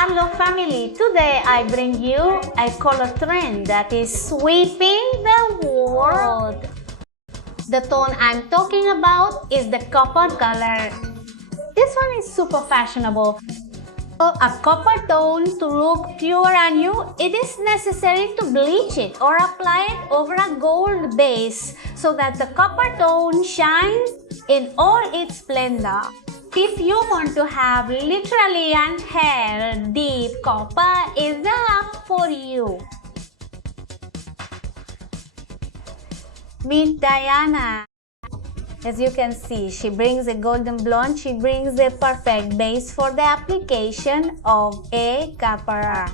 Hello family, today I bring you a color trend that is sweeping the world. The tone I'm talking about is the copper color. This one is super fashionable. For a copper tone to look pure and new, it is necessary to bleach it or apply it over a gold base so that the copper tone shines in all its splendor. If you want to have literally and hair deep copper is the app for you. Meet Diana. As you can see, she brings a golden blonde. She brings a perfect base for the application of a copper.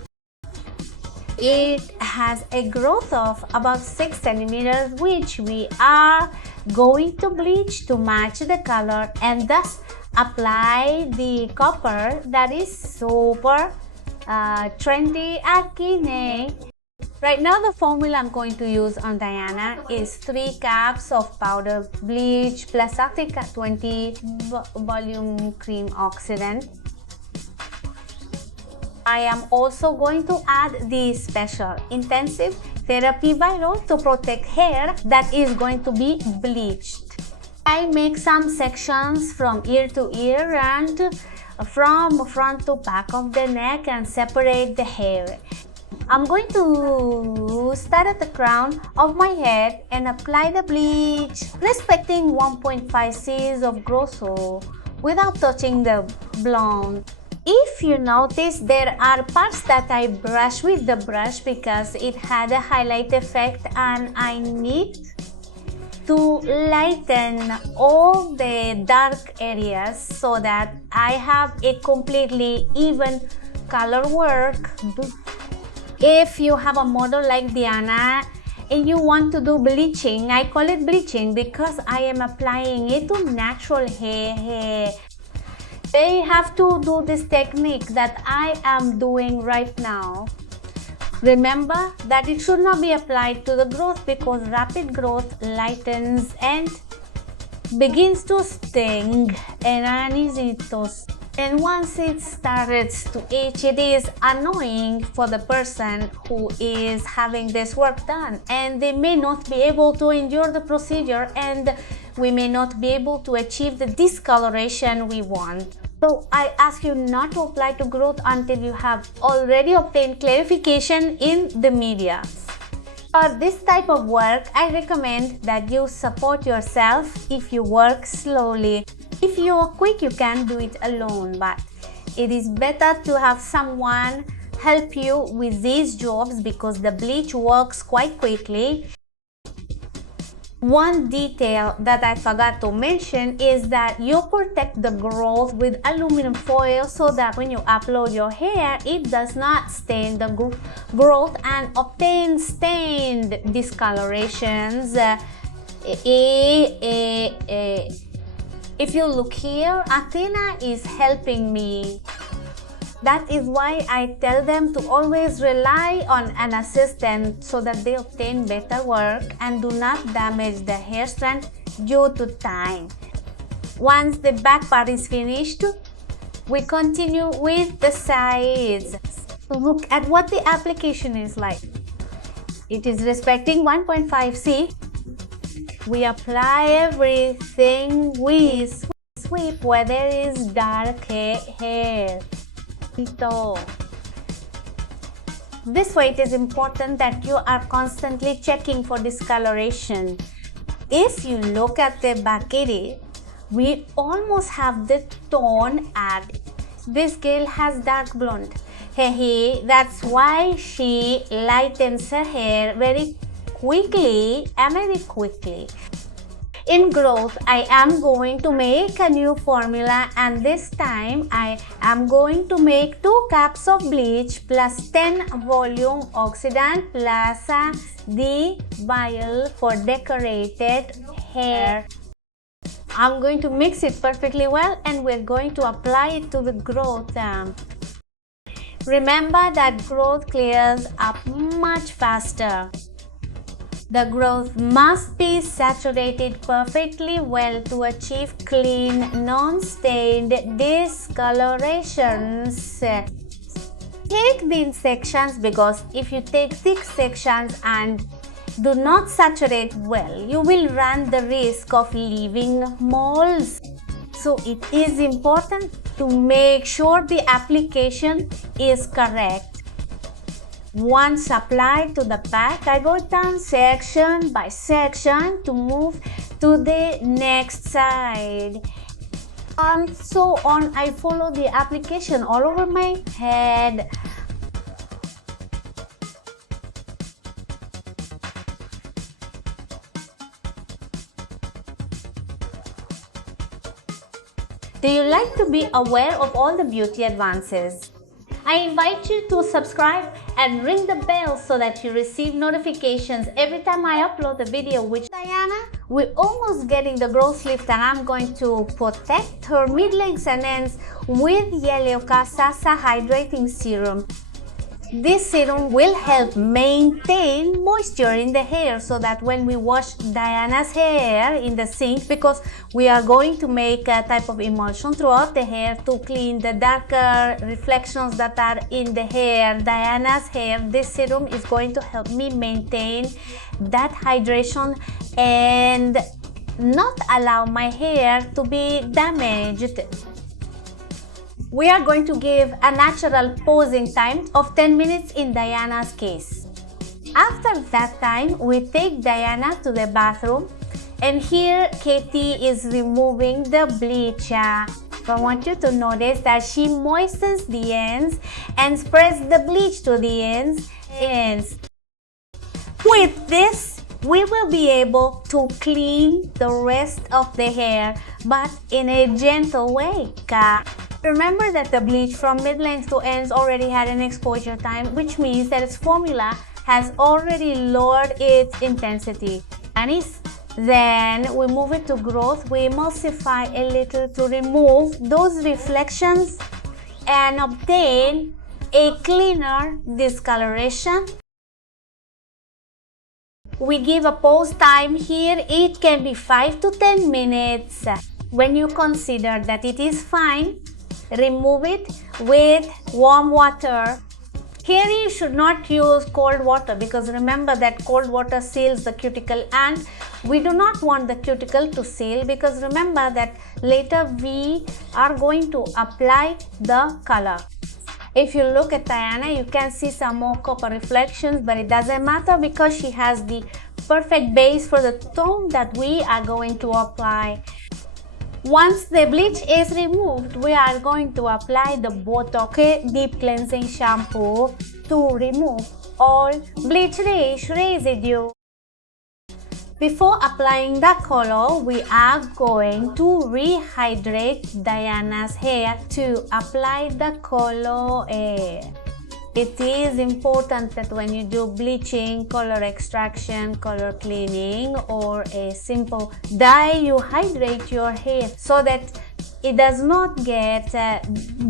It has a growth of about 6 centimeters, which we are going to bleach to match the color and thus apply the copper that is super trendy at Guinea. Right now the formula I'm going to use on Diana is 3 cups of powder bleach plus Arctic 20 volume cream oxidant. I am also going to add the special intensive therapy viral to protect hair that is going to be bleached. I make some sections from ear to ear and from front to back of the neck and separate the hair. I'm going to start at the crown of my head and apply the bleach, respecting 1.5 c's of grosso without touching the blonde. If you notice, there are parts that I brush with the brush because it had a highlight effect and I need to lighten all the dark areas so that I have a completely even color work. If you have a model like Diana and you want to do bleaching, I call it bleaching because I am applying it to natural hair. They have to do this technique that I am doing right now. Remember that it should not be applied to the growth because rapid growth lightens and begins to sting and uneasy to. And once it starts to itch, it is annoying for the person who is having this work done, and they may not be able to endure the procedure and we may not be able to achieve the discoloration we want. So I ask you not to apply to growth until you have already obtained clarification in the media. For this type of work, I recommend that you support yourself if you work slowly. If you are quick, you can do it alone, but it is better to have someone help you with these jobs because the bleach works quite quickly. One detail that I forgot to mention is that you protect the growth with aluminum foil so that when you upload your hair, it does not stain the growth and obtain stained discolorations. If you look here, Athena is helping me. That is why I tell them to always rely on an assistant so that they obtain better work and do not damage the hair strand due to time. Once the back part is finished, we continue with the sides. Look at what the application is like. It is respecting 1.5 C. We apply everything, we sweep where there is dark hair. This way it is important that you are constantly checking for discoloration. If you look at the bakiri, we almost have the tone added. This girl has dark blonde. That's why she lightens her hair very quickly and very quickly. In growth, I am going to make a new formula, and this time I am going to make 2 cups of bleach plus 10 volume oxidant plus the vial for decorated hair. I'm going to mix it perfectly well and we're going to apply it to the growth. Remember that growth clears up much faster. The growth must be saturated perfectly well to achieve clean, non-stained discolorations. Take thin sections, because if you take thick sections and do not saturate well, you will run the risk of leaving molds. So it is important to make sure the application is correct. Once applied to the pack, I go down section by section to move to the next side. And so on, I follow the application all over my head. Do you like to be aware of all the beauty advances? I invite you to subscribe and ring the bell so that you receive notifications every time I upload a video. Which Diana, we're almost getting the growth lift, and I'm going to protect her mid-lengths and ends with Yelioka Sasa Hydrating Serum. This serum will help maintain moisture in the hair, so that when we wash Diana's hair in the sink, because we are going to make a type of emulsion throughout the hair to clean the darker reflections that are in the hair, Diana's hair, this serum is going to help me maintain that hydration and not allow my hair to be damaged. We are going to give a natural posing time of 10 minutes in Diana's case. After that time, we take Diana to the bathroom, and here Katie is removing the bleach. I want you to notice that she moistens the ends and spreads the bleach to the ends. With this, we will be able to clean the rest of the hair, but in a gentle way. Remember that the bleach from mid-length to ends already had an exposure time, which means that its formula has already lowered its intensity. Then we move it to growth. We emulsify a little to remove those reflections and obtain a cleaner discoloration. We give a pose time here. It can be 5 to 10 minutes. When you consider that it is fine, remove it with warm water. Here you should not use cold water, because remember that cold water seals the cuticle, and we do not want the cuticle to seal, because remember that later we are going to apply the color. If you look at Diana, you can see some more copper reflections, but it doesn't matter because she has the perfect base for the tone that we are going to apply. Once the bleach is removed, we are going to apply the Botox Deep Cleansing Shampoo to remove all bleach-rich residue. Before applying the color, we are going to rehydrate Diana's hair to apply the color. It is important that when you do bleaching, color extraction, color cleaning, or a simple dye, you hydrate your hair so that it does not get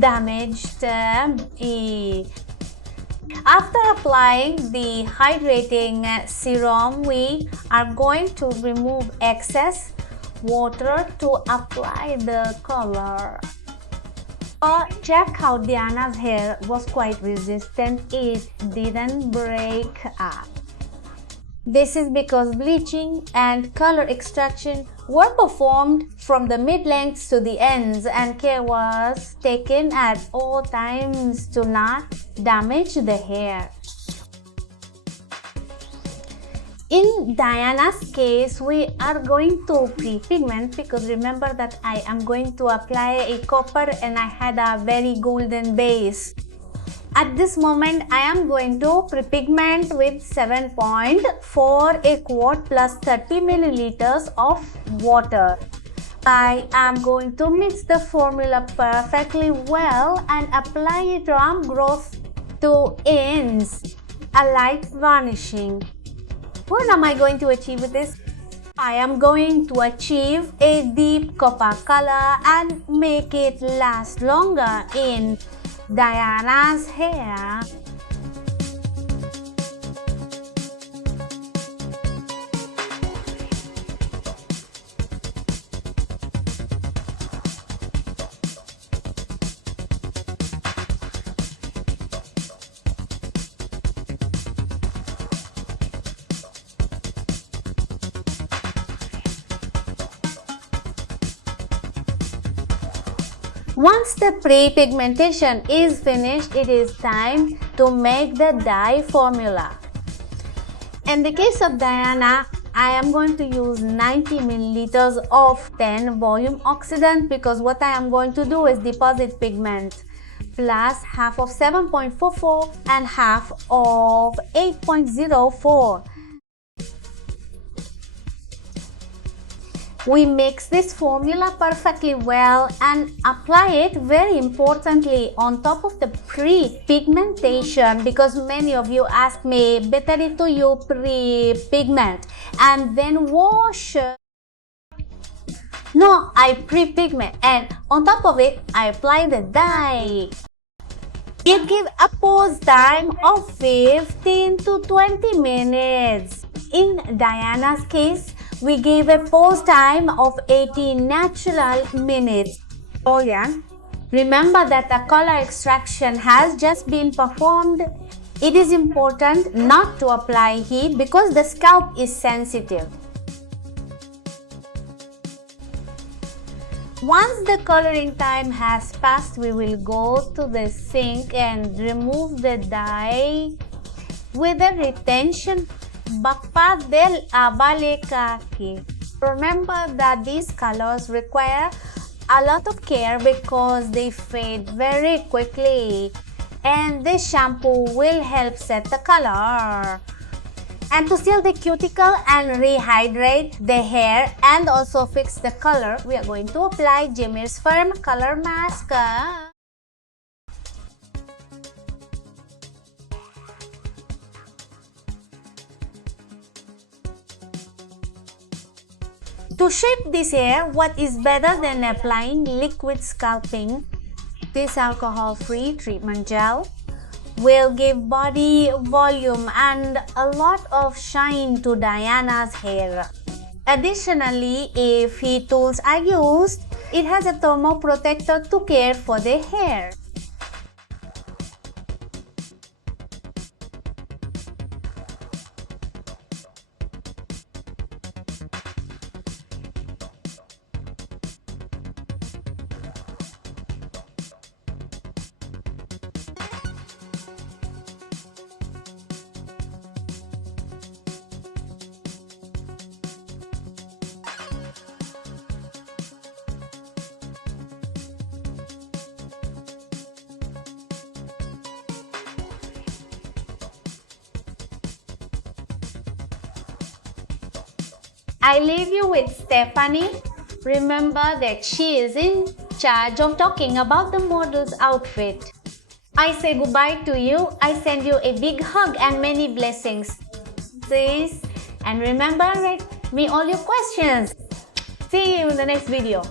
damaged. After applying the hydrating serum, we are going to remove excess water to apply the color. Check how Diana's hair was quite resistant. It didn't break up. This is because bleaching and color extraction were performed from the mid-lengths to the ends, and care was taken at all times to not damage the hair. In Diana's case, we are going to pre-pigment, because remember that I am going to apply a copper and I had a very golden base. At this moment, I am going to pre-pigment with 7.4 a quart plus 30 milliliters of water. I am going to mix the formula perfectly well and apply it from growth to ends, a light varnishing. What am I going to achieve with this? I am going to achieve a deep copper color and make it last longer in Diana's hair. Once the pre-pigmentation is finished, it is time to make the dye formula. In the case of Diana, I am going to use 90 milliliters of 10 volume oxidant because what I am going to do is deposit pigment plus half of 7.44 and half of 8.04. We mix this formula perfectly well and apply it very importantly on top of the pre-pigmentation, because many of you ask me, better to you pre-pigment and then wash. No, I pre-pigment and on top of it, I apply the dye. It gives a pose time of 15 to 20 minutes. In Diana's case, we gave a pose time of 18 natural minutes. Oh yeah, remember that the color extraction has just been performed. It is important not to apply heat because the scalp is sensitive. Once the coloring time has passed, we will go to the sink and remove the dye with a retention Bakpa del Abalekaki. Remember that these colors require a lot of care because they fade very quickly, and this shampoo will help set the color. And to seal the cuticle and rehydrate the hair and also fix the color, we are going to apply Jimir's Firm Color Mask. To shape this hair, what is better than applying liquid scalping? This alcohol-free treatment gel will give body volume and a lot of shine to Diana's hair. Additionally, if heat tools are used, it has a thermal protector to care for the hair. I leave you with Stephanie. Remember that she is in charge of talking about the model's outfit. I say goodbye to you. I send you a big hug and many blessings. Sis, and remember, write me all your questions. See you in the next video.